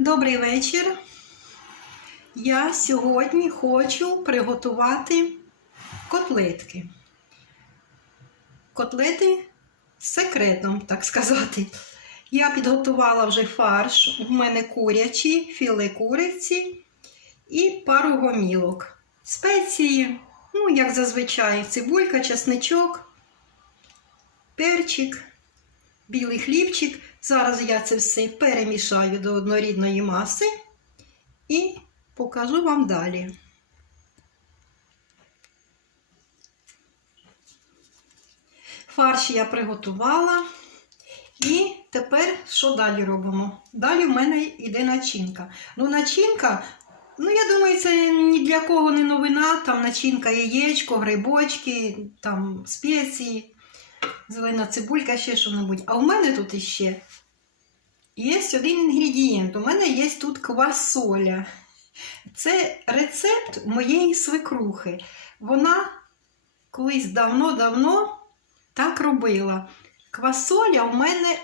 Добрий вечір. Я сьогодні хочу приготувати котлетки. Котлети з секретом, так сказати. Я підготувала вже фарш. У мене курячі, філе куриці і пару гомілок. Спеції, ну, як зазвичай, цибулька, чесничок, перчик, білий хлібчик. Зараз я це все перемішаю до однорідної маси і покажу вам далі. Фарш я приготувала. І тепер що далі робимо? Далі в мене йде начинка. Ну, начинка, ну я думаю, це ні для кого не новина. Там начинка яєчко, грибочки, там спеції, зелена цибулька, ще що-небудь. А в мене тут іще є один інгредієнт. У мене є тут квасоля. Це рецепт моєї свекрухи. Вона колись давно-давно так робила. Квасоля у мене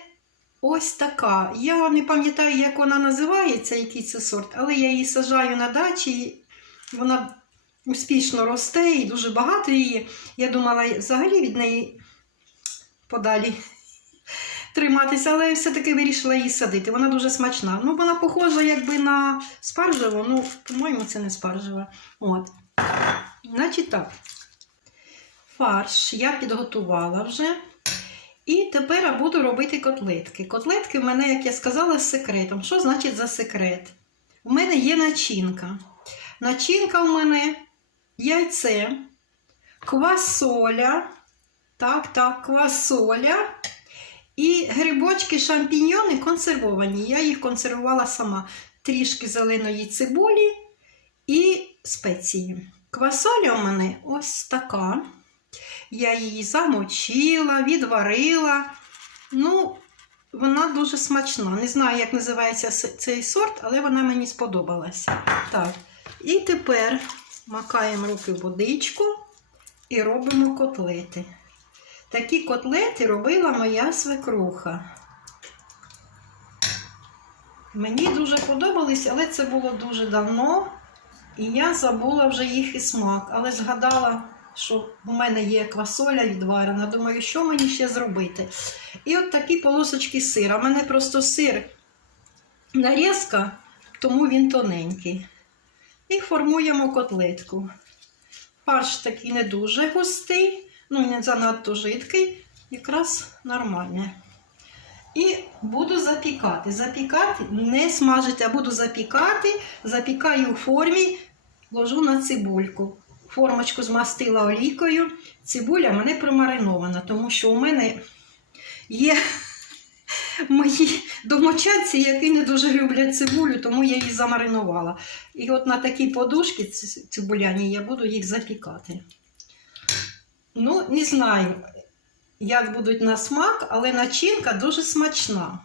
ось така. Я не пам'ятаю, як вона називається, який це сорт, але я її сажаю на дачі. Вона успішно росте і дуже багато її. Я думала взагалі від неї подалі триматися, але все-таки вирішила її садити. Вона дуже смачна. Ну, вона похожа якби на спаржеву, ну, по-моєму, це не спаржева. От. Значить так. Фарш я підготувала вже. І тепер я буду робити котлетки. Котлетки в мене, як я сказала, з секретом. Що значить за секрет? У мене є начинка. Начинка у мене яйце, квасоля. Так, так, квасоля. І грибочки, шампіньйони консервовані. Я їх консервувала сама. Трішки зеленої цибулі і спеції. Квасоля у мене ось така. Я її замочила, відварила. Ну, вона дуже смачна. Не знаю, як називається цей сорт, але вона мені сподобалася. Так. І тепер макаємо руки в водичку і робимо котлети. Такі котлети робила моя свекруха. Мені дуже подобались, але це було дуже давно. І я забула вже їх і смак, але згадала що в мене є квасоля відварена. Думаю, що мені ще зробити. І от такі полосочки сира. У мене просто сир нарізка, тому він тоненький. І формуємо котлетку. Фарш такий не дуже густий, ну не занадто жидкий, якраз нормальний. І буду запікати. Запікати, не смажити, а буду запікати, запікаю у формі, ложу на цибульку формочку змастила олійкою. Цибуля мене промаринована, тому що у мене є мої домочадці, які не дуже люблять цибулю, тому я її замаринувала. І от на такій подушці цибуляні я буду їх запікати. Ну, не знаю, як будуть на смак, але начинка дуже смачна.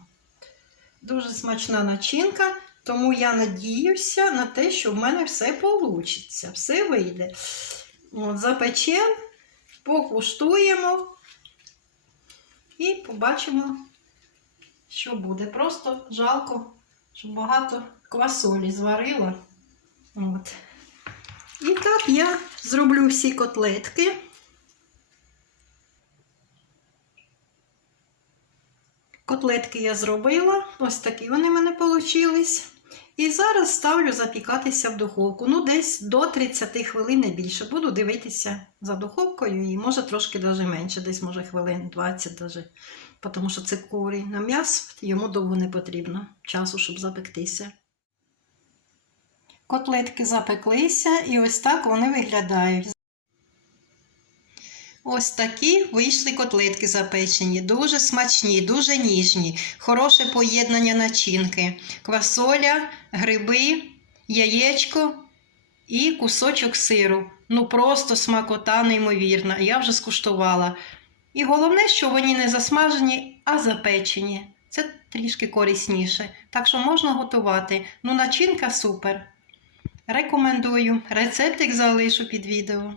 Дуже смачна начинка. Тому я надіюся на те, що в мене все вийде, все вийде. От, Запечемо, покуштуємо і побачимо, що буде. Просто жалко, що багато квасолі зварила. От. І так я зроблю всі котлетки. Котлетки я зробила, ось такі вони в мене вийшли. І зараз ставлю запікатися в духовку. Ну, десь до 30 хвилин не більше. Буду дивитися за духовкою і може трошки навіть менше, десь може хвилин 20 даже. Тому що це курі на м'ясо, йому довго не потрібно часу, щоб запектися. Котлетки запеклися і ось так вони виглядають. Ось такі вийшли котлетки запечені, дуже смачні, дуже ніжні, хороше поєднання начинки, квасоля, гриби, яєчко і кусочок сиру. Ну просто смакота неймовірна. Я вже скуштувала. І головне, що вони не засмажені, а запечені. Це трішки корисніше. Так що можна готувати. Ну, начинка супер. Рекомендую. Рецептик залишу під відео.